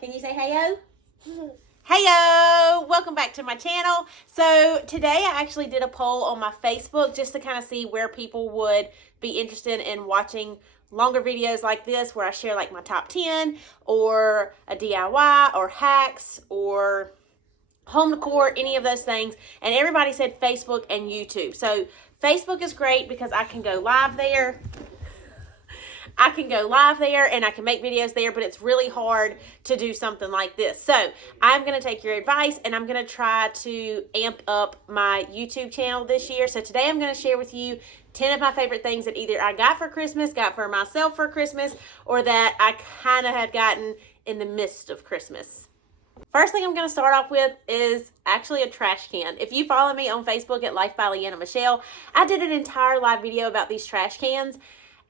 Can you say heyo? Heyo! Welcome back to my channel. So today I actually did a poll on my Facebook just to kind of see where people would be interested in watching longer videos like this where I share like my top 10 or a DIY or hacks or home decor, any of those things. And everybody said Facebook and YouTube. So Facebook is great because I can go live there. And I can make videos there, but it's really hard to do something like this. So I'm going to take your advice and I'm going to try to amp up my YouTube channel this year. So today I'm going to share with you 10 of my favorite things that either I got for Christmas, got for myself for Christmas, or that I kind of had gotten in the midst of Christmas. First thing I'm going to start off with is actually a trash can. If you follow me on Facebook at Life by Leanna Michelle, I did an entire live video about these trash cans.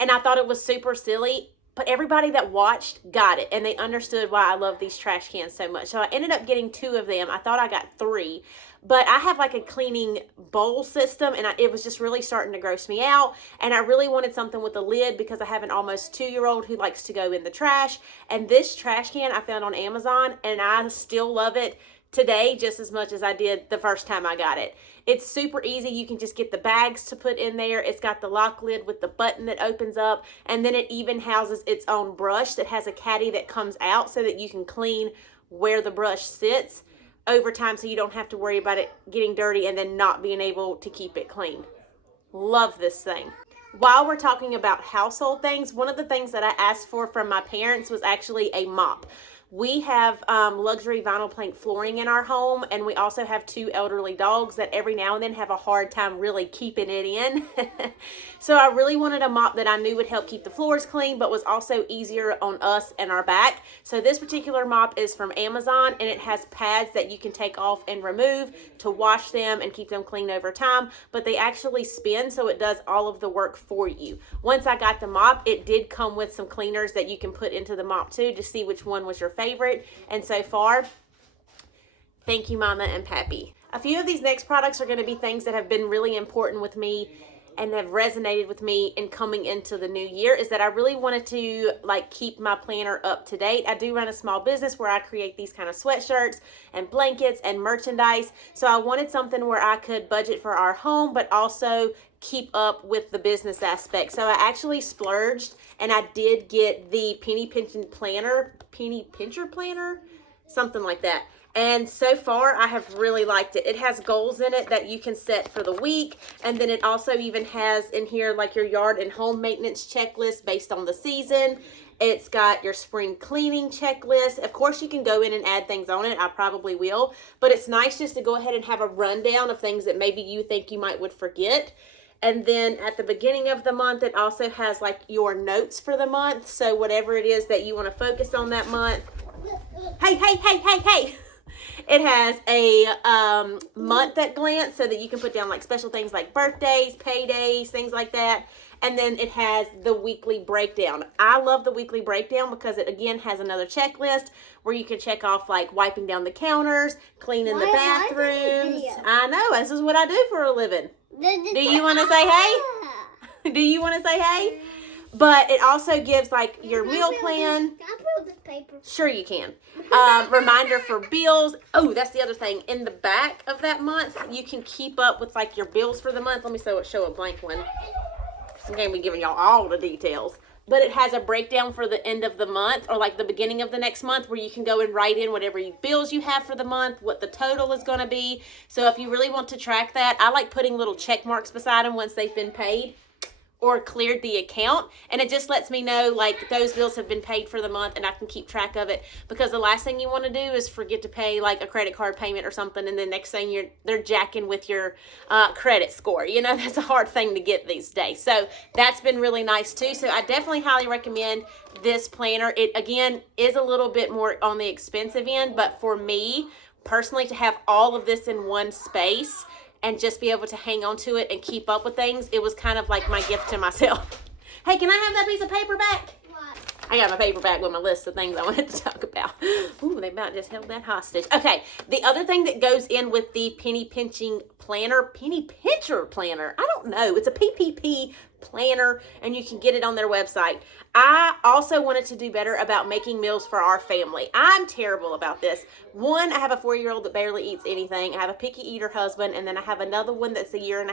And I thought it was super silly, but everybody that watched got it, and they understood why I love these trash cans so much. So I ended up getting 2 of them. I thought I got 3, but I have like a cleaning bowl system, and it was just really starting to gross me out. And I really wanted something with a lid because I have an almost 2-year-old who likes to go in the trash. And this trash can I found on Amazon, and I still love it today just as much as I did the first time I got it. It's super easy. You can just get the bags to put in there. It's got the lock lid with the button that opens up, and then it even houses its own brush that has a caddy that comes out so that you can clean where the brush sits over time so you don't have to worry about it getting dirty and then not being able to keep it clean. Love this thing. While we're talking about household things, one of the things that I asked for from my parents was actually a mop. We have luxury vinyl plank flooring in our home, and we also have 2 elderly dogs that every now and then have a hard time really keeping it in. So I really wanted a mop that I knew would help keep the floors clean, but was also easier on us and our back. So this particular mop is from Amazon, and it has pads that you can take off and remove to wash them and keep them clean over time, but they actually spin, so it does all of the work for you. Once I got the mop, it did come with some cleaners that you can put into the mop too to see which one was your favorite, and so far, thank you, Mama and Pappy. A few of these next products are going to be things that have been really important with me and have resonated with me in coming into the new year, is that I really wanted to like keep my planner up to date. I do run a small business where I create these kind of sweatshirts and blankets and merchandise, so I wanted something where I could budget for our home but also keep up with the business aspect. So I actually splurged and I did get the penny pincher planner, something like that. And so far, I have really liked it. It has goals in it that you can set for the week. And then it also even has in here like your yard and home maintenance checklist based on the season. It's got your spring cleaning checklist. Of course, you can go in and add things on it. I probably will. But it's nice just to go ahead and have a rundown of things that maybe you think you might would forget. And then at the beginning of the month, it also has like your notes for the month. So whatever it is that you want to focus on that month. Hey. It has a month at glance so that you can put down like special things like birthdays, paydays, things like that. And then it has the weekly breakdown. I love the weekly breakdown because it again has another checklist where you can check off like wiping down the counters, cleaning the bathrooms. I know, this is what I do for a living. Do you want to say hey? Do you want to say hey? But it also gives like your meal plan. Can I put this paper? Sure you can. Reminder for bills. Oh, that's the other thing. In the back of that month, you can keep up with like your bills for the month. Let me show a blank one. I'm going to be giving y'all all the details. But it has a breakdown for the end of the month or like the beginning of the next month where you can go and write in whatever bills you have for the month, what the total is going to be. So if you really want to track that, I like putting little check marks beside them once they've been paid or cleared the account, and it just lets me know like those bills have been paid for the month and I can keep track of it, because the last thing you want to do is forget to pay like a credit card payment or something, and then next thing they're jacking with your credit score. You know, that's a hard thing to get these days. So that's been really nice too. So I definitely highly recommend this planner. It again is a little bit more on the expensive end, but for me personally, to have all of this in one space and just be able to hang on to it and keep up with things, it was kind of like my gift to myself. Hey, can I have that piece of paper back? What? I got my paper back with my list of things I wanted to talk about. Ooh, they about just held that hostage. Okay, the other thing that goes in with the penny pincher planner, I don't know. It's a PPP planner, and you can get it on their website. I also wanted to do better about making meals for our family. I'm terrible about this. One, I have a 4-year-old that barely eats anything. I have a picky eater husband, and then I have another one that's a 1.5 years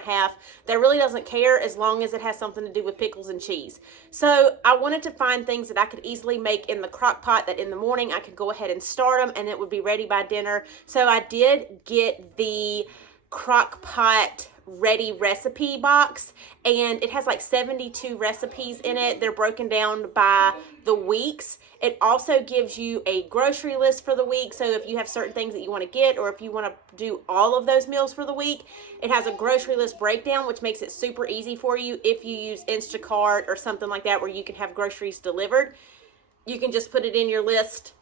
that really doesn't care as long as it has something to do with pickles and cheese. So I wanted to find things that I could easily make in the crock pot that in the morning I could go ahead and start them and it would be ready by dinner. So I did get the crock pot ready recipe box, and it has like 72 recipes in it. They're broken down by the weeks. It also gives you a grocery list for the week, so if you have certain things that you want to get, or if you want to do all of those meals for the week, it has a grocery list breakdown, which makes it super easy for you if you use Instacart or something like that where you can have groceries delivered. You can just put it in your list,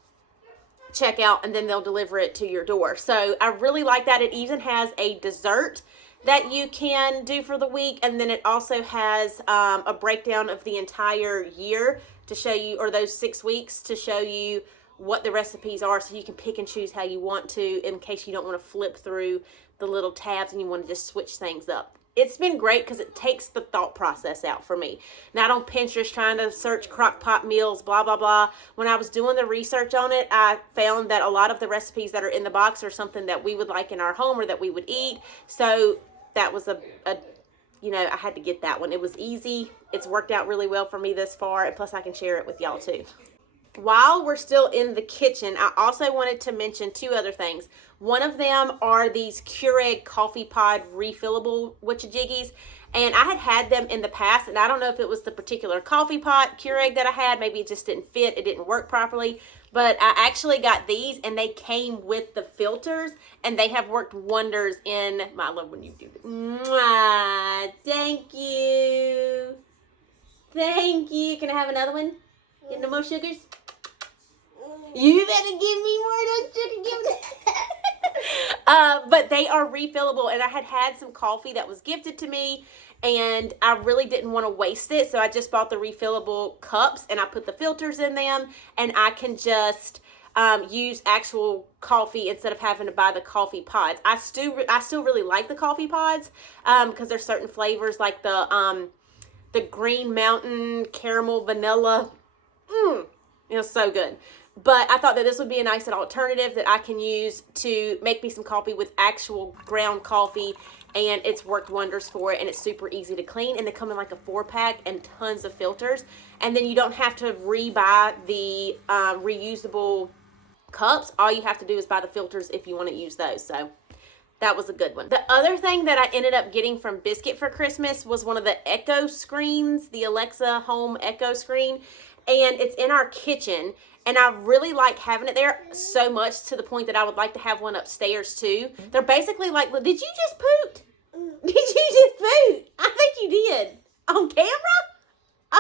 check out, and then they'll deliver it to your door. So I really like that. It even has a dessert that you can do for the week, and then it also has a breakdown of the entire year to show you, or those 6 weeks to show you what the recipes are, so you can pick and choose how you want to in case you don't want to flip through the little tabs and you want to just switch things up. It's been great because it takes the thought process out for me. Not on Pinterest trying to search crock pot meals, blah, blah, blah. When I was doing the research on it, I found that a lot of the recipes that are in the box are something that we would like in our home or that we would eat. So that was I had to get that one. It was easy. It's worked out really well for me this far, and plus I can share it with y'all too. While we're still in the kitchen, I also wanted to mention 2 other things. One of them are these Keurig coffee pod refillable witchajiggies, and I had them in the past, and I don't know if it was the particular coffee pot Keurig that I had. Maybe it just didn't fit. It didn't work properly. But I actually got these, and they came with the filters, and they have worked wonders in I love when you do this. Mwah, thank you. Thank you. Can I have another one? Get no more sugars? You better give me more of those sugar. Give me that. But they are refillable, and I had some coffee that was gifted to me, and I really didn't want to waste it, so I just bought the refillable cups, and I put the filters in them, and I can just use actual coffee instead of having to buy the coffee pods. I still really like the coffee pods because there's certain flavors like the Green Mountain caramel vanilla. It's so good. But I thought that this would be a nice alternative that I can use to make me some coffee with actual ground coffee, and it's worked wonders for it, and it's super easy to clean, and they come in like a 4-pack and tons of filters, and then you don't have to re-buy the reusable cups. All you have to do is buy the filters if you want to use those. So that was a good one. The other thing that I ended up getting from Biscuit for Christmas was one of the Echo screens, the Alexa Home Echo screen, and it's in our kitchen. And I really like having it there so much to the point that I would like to have one upstairs too. They're basically like, did you just poot? Did you just poot? I think you did. On camera?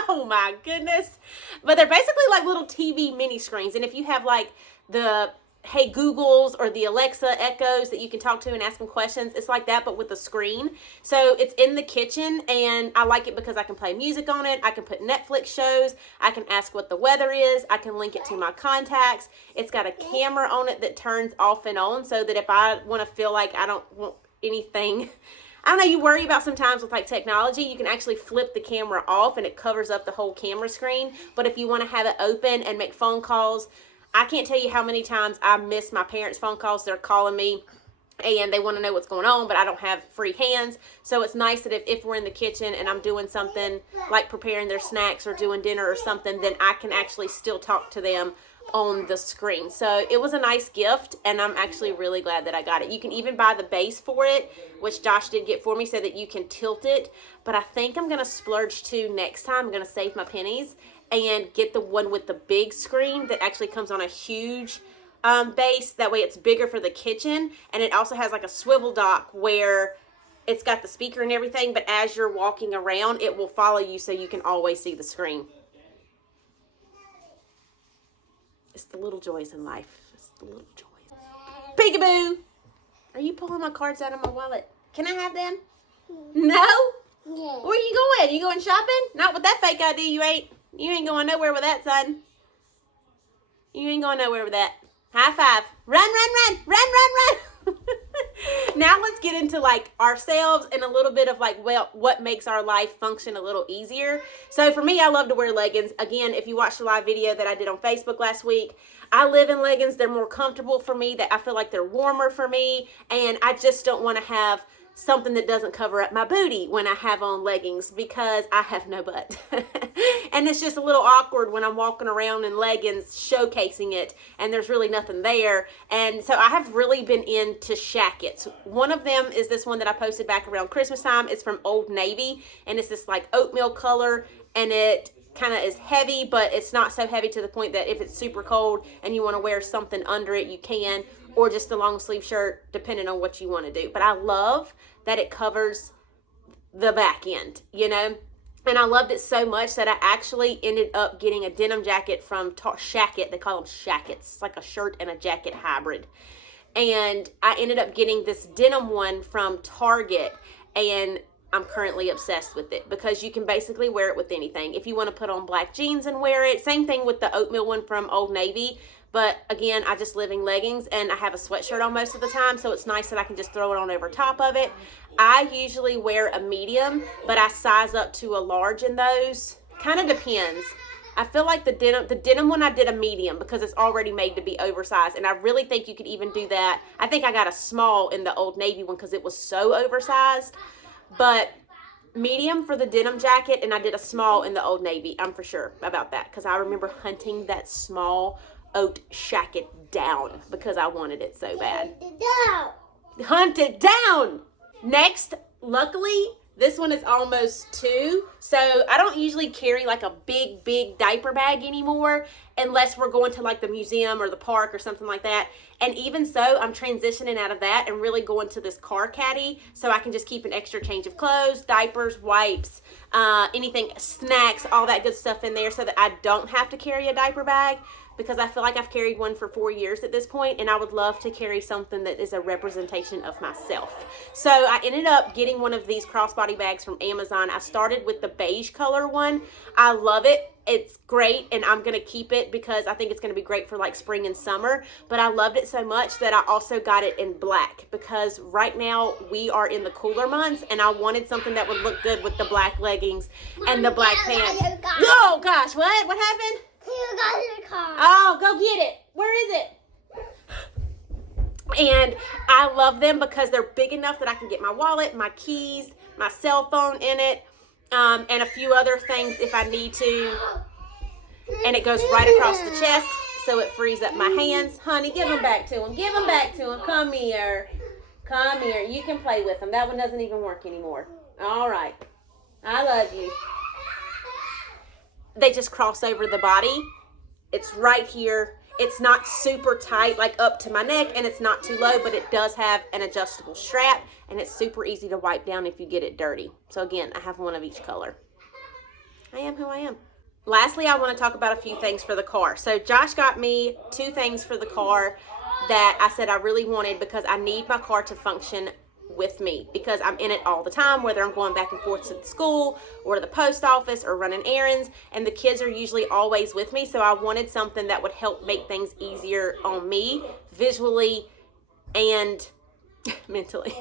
Oh my goodness. But they're basically like little TV mini screens. And if you have like the Hey Googles or the Alexa Echoes that you can talk to and ask them questions, it's like that but with a screen. So it's in the kitchen, and I like it because I can play music on it. I can put Netflix shows. I can ask what the weather is. I can link it to my contacts. It's got a camera on it that turns off and on, so that if I want to feel like I don't want anything, I don't know, you worry about sometimes with like technology, you can actually flip the camera off and it covers up the whole camera screen. But if you want to have it open and make phone calls, I can't tell you how many times I miss my parents' phone calls. They're calling me and they want to know what's going on, but I don't have free hands. So it's nice that if we're in the kitchen and I'm doing something like preparing their snacks or doing dinner or something, then I can actually still talk to them on the screen. So it was a nice gift, and I'm actually really glad that I got it. You can even buy the base for it, which Josh did get for me, so that you can tilt it. But I think I'm going to splurge too next time. I'm going to save my pennies and get the one with the big screen that actually comes on a huge base. That way it's bigger for the kitchen, and it also has like a swivel dock where it's got the speaker and everything, but as you're walking around, it will follow you so you can always see the screen. It's the little joys in life. It's the little joys. Peekaboo! Are you pulling my cards out of my wallet? Can I have them? No? Yeah. Where are you going? You going shopping? Not with that fake ID you ain't. You ain't going nowhere with that, son. You ain't going nowhere with that. High five. Run, run, run. Run, run, run. Now let's get into like ourselves and a little bit of like, well, what makes our life function a little easier. So for me, I love to wear leggings. Again, if you watched the live video that I did on Facebook last week, I live in leggings. They're more comfortable for me. That I feel like they're warmer for me, and I just don't want to have something that doesn't cover up my booty when I have on leggings because I have no butt. And it's just a little awkward when I'm walking around in leggings showcasing it and there's really nothing there. And so I have really been into shackets. One of them is this one that I posted back around Christmas time. It's from Old Navy, and it's this like oatmeal color, and it kind of is heavy, but it's not so heavy to the point that if it's super cold and you want to wear something under it, you can, or just a long sleeve shirt, depending on what you want to do. But I love that it covers the back end, you know? And I loved it so much that I actually ended up getting a denim jacket from Shacket. They call them shackets. It's like a shirt and a jacket hybrid. And I ended up getting this denim one from Target, and I'm currently obsessed with it because you can basically wear it with anything. If you want to put on black jeans and wear it, same thing with the oatmeal one from Old Navy. But again, I just live in leggings and I have a sweatshirt on most of the time, so it's nice that I can just throw it on over top of it. I usually wear a medium, but I size up to a large in those. Kind of depends. I feel like the denim one I did a medium because it's already made to be oversized, and I really think you could even do that. I think I got a small in the Old Navy one because it was so oversized, but medium for the denim jacket, and I did a small in the Old Navy. I'm for sure about that because I remember hunting that small oat shacket down because I wanted it so bad. Hunt it down! Next, luckily, this one is almost 2, so I don't usually carry like a big diaper bag anymore unless we're going to like the museum or the park or something like that. And even so, I'm transitioning out of that and really going to this car caddy so I can just keep an extra change of clothes, diapers, wipes, anything, snacks, all that good stuff in there so that I don't have to carry a diaper bag, because I feel like I've carried one for 4 years at this point, and I would love to carry something that is a representation of myself. So I ended up getting one of these crossbody bags from Amazon. I started with the beige color one. I love it. It's great, and I'm going to keep it because I think it's going to be great for like spring and summer. But I loved it so much that I also got it in black because right now we are in the cooler months, and I wanted something that would look good with the black leggings and the black pants. Oh gosh, what? What happened? Oh, go get it. Where is it? And I love them because they're big enough that I can get my wallet, my keys, my cell phone in it, and a few other things if I need to. And it goes right across the chest, so it frees up my hands. Honey, give them back to him. Give them back to him. Come here. Come here. You can play with them. That one doesn't even work anymore. All right. I love you. They just cross over the body. It's right here. It's not super tight, like up to my neck, and it's not too low, but it does have an adjustable strap, and it's super easy to wipe down if you get it dirty. So again, I have one of each color. I am who I am. Lastly, I want to talk about a few things for the car. So Josh got me 2 things for the car that I said I really wanted because I need my car to function with me because I'm in it all the time, whether I'm going back and forth to the school or to the post office or running errands, and the kids are usually always with me. So I wanted something that would help make things easier on me visually and mentally.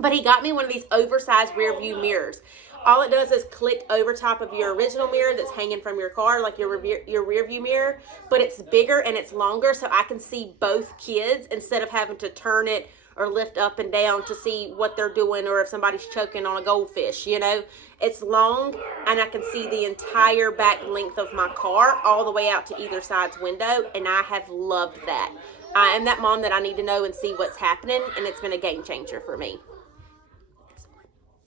But he got me one of these oversized rear view mirrors. All it does is click over top of your original mirror that's hanging from your car, like your rear view mirror, but it's bigger and it's longer, so I can see both kids instead of having to turn it or lift up and down to see what they're doing or if somebody's choking on a goldfish, you know. It's long, and I can see the entire back length of my car all the way out to either side's window, and I have loved that. I am that mom that I need to know and see what's happening, and it's been a game changer for me.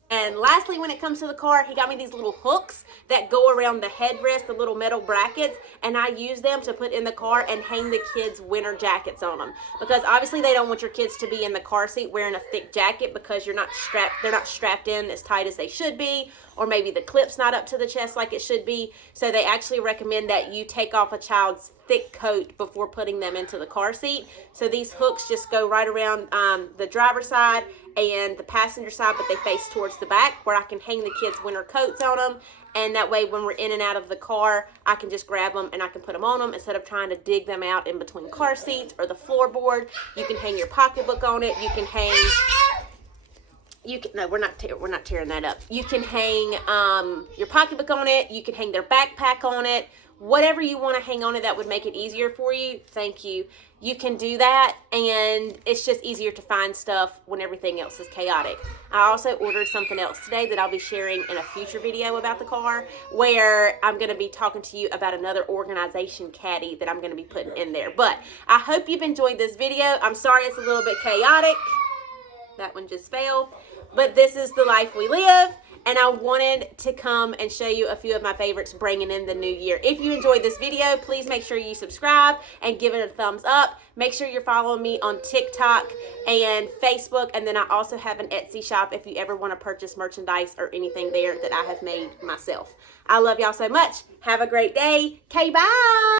And lastly, when it comes to the car, he got me these little hooks that go around the headrest, the little metal brackets, and I use them to put in the car and hang the kids' winter jackets on them. Because obviously they don't want your kids to be in the car seat wearing a thick jacket because they're not strapped in as tight as they should be, or maybe the clip's not up to the chest like it should be. So they actually recommend that you take off a child's thick coat before putting them into the car seat. So these hooks just go right around the driver's side and the passenger side, but they face towards the back, where I can hang the kids' winter coats on them. And that way, when we're in and out of the car, I can just grab them and I can put them on them instead of trying to dig them out in between car seats or the floorboard. You can hang your pocketbook on it. You can hang. No, we're not tearing that up. You can hang your pocketbook on it. You can hang their backpack on it. Whatever you want to hang on it that would make it easier for you. Thank you. You can do that, and it's just easier to find stuff when everything else is chaotic. I also ordered something else today that I'll be sharing in a future video about the car, where I'm going to be talking to you about another organization caddy that I'm going to be putting in there. But I hope you've enjoyed this video. I'm sorry it's a little bit chaotic. That one just fell. But this is the life we live. And I wanted to come and show you a few of my favorites bringing in the new year. If you enjoyed this video, please make sure you subscribe and give it a thumbs up. Make sure you're following me on TikTok and Facebook. And then I also have an Etsy shop if you ever want to purchase merchandise or anything there that I have made myself. I love y'all so much. Have a great day. Okay, bye.